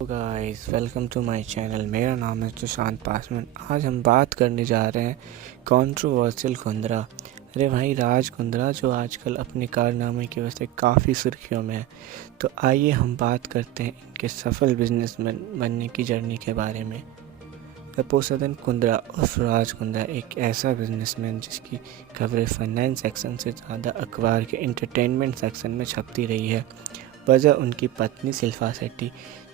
Guys, welcome to my channel. मेरा नाम है सुशांत पासवान। आज हम बात करने जा रहे हैं कंट्रोवर्शियल कुंद्रा। अरे भाई, राज कुंद्रा जो आजकल अपने कारनामे की वजह से काफ़ी सुर्खियों में है। तो आइए हम बात करते हैं इनके सफल बिजनेसमैन बनने की जर्नी के बारे में। तपोसदन कुंद्रा उर्फ राज कुंद्रा एक ऐसा बिजनेसमैन जिसकी खबरें फाइनेंस सेक्शन से ज़्यादा अखबार के एंटरटेनमेंट सेक्शन में छपती रही है। वजह उनकी पत्नी शिल्पा शेट्टी,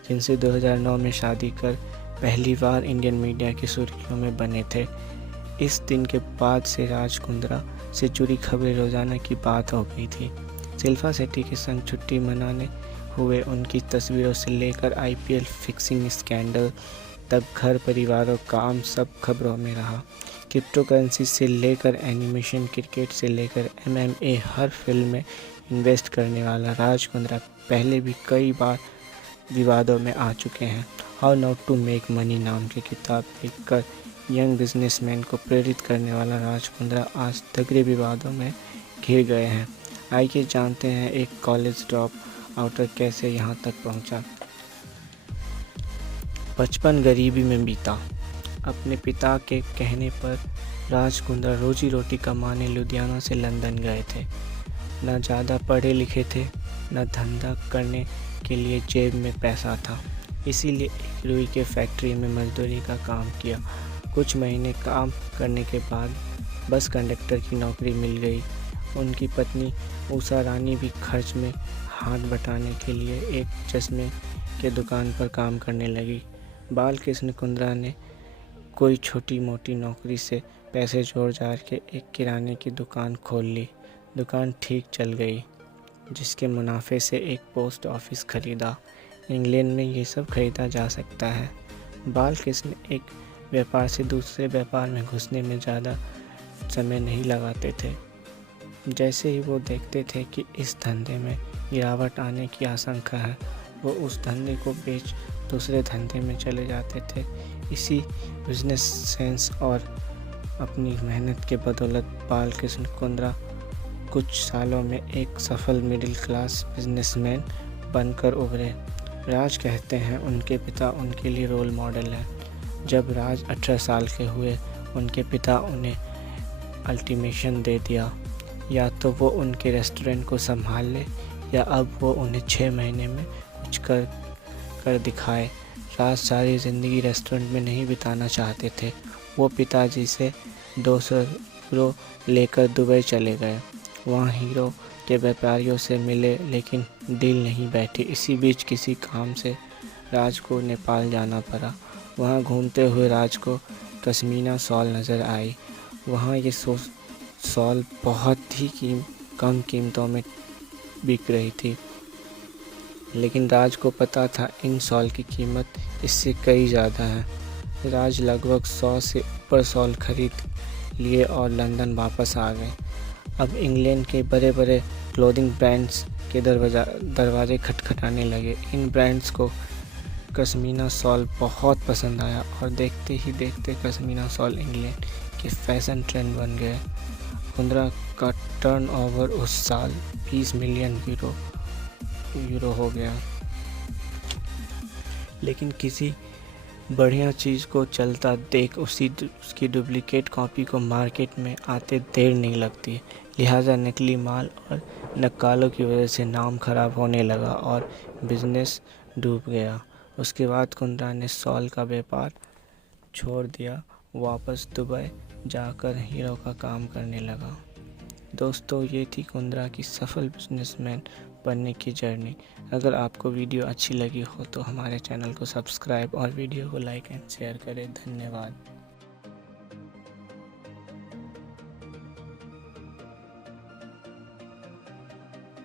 जिनसे 2009 में शादी कर पहली बार इंडियन मीडिया की सुर्खियों में बने थे। इस दिन के बाद से राज कुंद्रा से जुड़ी खबरें रोजाना की बात हो गई थी। शिल्पा शेट्टी के संग छुट्टी मनाने हुए उनकी तस्वीरों से लेकर आईपीएल फिक्सिंग स्कैंडल तक घर परिवार और काम सब खबरों में रहा। क्रिप्टो करेंसी से लेकर एनिमेशन, क्रिकेट से लेकर एमएमए, हर फिल्म में इन्वेस्ट करने वाला राज कुंद्रा पहले भी कई बार विवादों में आ चुके हैं। How not to make money नाम की किताब लिखकर यंग बिजनेसमैन को प्रेरित करने वाला राज कुंद्रा आज तगड़े विवादों में घिर गए हैं। आइए जानते हैं एक कॉलेज ड्रॉप आउटर कैसे यहाँ तक पहुँचा। बचपन गरीबी में बीता। अपने पिता के कहने पर राज कुंद्रा रोजी रोटी कमाने लुधियाना से लंदन गए थे। न ज़्यादा पढ़े लिखे थे, न धंधा करने के लिए जेब में पैसा था, इसीलिए एक रुई के फैक्ट्री में मजदूरी का काम किया। कुछ महीने काम करने के बाद बस कंडक्टर की नौकरी मिल गई। उनकी पत्नी उषा रानी भी खर्च में हाथ बटाने के लिए एक चश्मे के दुकान पर काम करने लगी। बालकृष्ण कुंद्रा ने कोई छोटी मोटी नौकरी से पैसे जोड़ जाड़ के एक किराने की दुकान खोल ली। दुकान ठीक चल गई, जिसके मुनाफे से एक पोस्ट ऑफिस खरीदा। इंग्लैंड में ये सब खरीदा जा सकता है। बालकृष्ण एक व्यापार से दूसरे व्यापार में घुसने में ज़्यादा समय नहीं लगाते थे। जैसे ही वो देखते थे कि इस धंधे में गिरावट आने की आशंका है, वो उस धंधे को बेच दूसरे धंधे में चले जाते थे। इसी बिजनेस सेंस और अपनी मेहनत के बदौलत बालकृष्ण कुंद्रा कुछ सालों में एक सफल मिडिल क्लास बिजनेसमैन बनकर उभरे। राज कहते हैं उनके पिता उनके लिए रोल मॉडल हैं। जब राज 18 साल के हुए, उनके पिता उन्हें अल्टीमेटम दे दिया, या तो वो उनके रेस्टोरेंट को संभाल ले या अब वो उन्हें 6 महीने में कुछ कर दिखाए। राज सारी ज़िंदगी रेस्टोरेंट में नहीं बिताना चाहते थे। वो पिताजी से 200 यूरो लेकर दुबई चले गए। वहाँ हीरो के व्यापारियों से मिले, लेकिन डील नहीं बैठी। इसी बीच किसी काम से राज को नेपाल जाना पड़ा। वहाँ घूमते हुए राज को पश्मीना शॉल नज़र आई। वहाँ ये शॉल बहुत ही कम कीमतों में बिक रही थी, लेकिन राज को पता था इन शॉल की कीमत इससे कई ज़्यादा है। राज लगभग 100 से ऊपर शॉल खरीद लिए और लंदन वापस आ गए। अब इंग्लैंड के बड़े बड़े क्लोथिंग ब्रांड्स के दरवाजे खटखटाने लगे। इन ब्रांड्स को पश्मीना शॉल बहुत पसंद आया और देखते ही देखते पश्मीना शॉल इंग्लैंड के फैशन ट्रेंड बन गए। कुंद्रा का टर्नओवर उस साल 20 मिलियन यूरो हो गया। लेकिन किसी बढ़िया चीज़ को चलता देख उसकी डुप्लीकेट कॉपी को मार्केट में आते देर नहीं लगती। लिहाजा नकली माल और नक्कालों की वजह से नाम खराब होने लगा और बिजनेस डूब गया। उसके बाद कुंद्रा ने शॉल का व्यापार छोड़ दिया, वापस दुबई जाकर हीरो का काम करने लगा। दोस्तों, ये थी कुंद्रा की सफल बिजनेसमैन बनने की जर्नी। अगर आपको वीडियो अच्छी लगी हो तो हमारे चैनल को सब्सक्राइब और वीडियो को लाइक एंड शेयर करें। धन्यवाद।